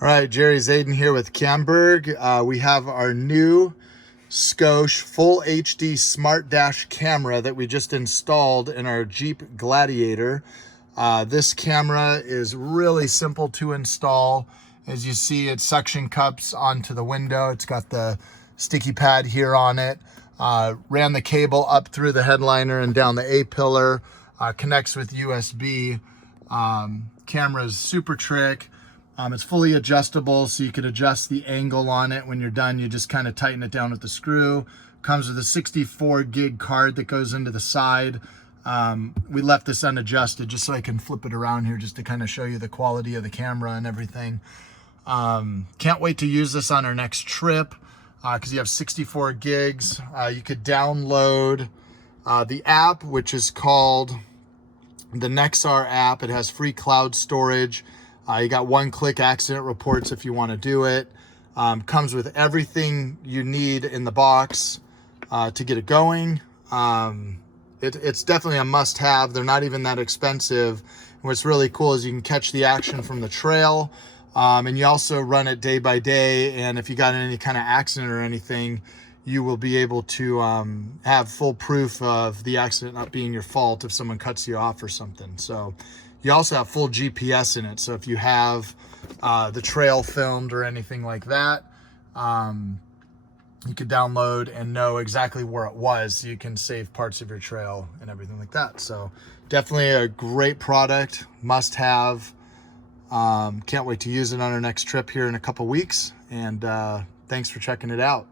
All right, Jerry Zayden here with Camburg. We have our new Scosche Full HD Smart Dash camera that we just installed in our Jeep Gladiator. This camera is really simple to install. As you see, it suction cups onto the window. It's got the sticky pad here on it. Ran the cable up through the headliner and down the A-pillar. Connects with USB. Camera's super trick. It's fully adjustable, so you could adjust the angle on it. When you're done, you just kind of tighten it down with the screw. Comes with a 64 gig card that goes into the side. We left this unadjusted just so I can flip it around here just to kind of show you the quality of the camera and everything. Can't wait to use this on our next trip because you have 64 gigs. You could download the app, which is called the NEXS1 app. It has free cloud storage. You got one-click accident reports if you want to do it. Comes with everything you need in the box to get it going. It's definitely a must-have. They're not even that expensive. What's really cool is you can catch the action from the trail, and you also run it day by day. And if you got in any kind of accident or anything, you will be able to have full proof of the accident not being your fault if someone cuts you off or something. So you also have full GPS in it. So if you have the trail filmed or anything like that, you could download and know exactly where it was. So you can save parts of your trail and everything like that. So definitely a great product, must have. Can't wait to use it on our next trip here in a couple weeks. And thanks for checking it out.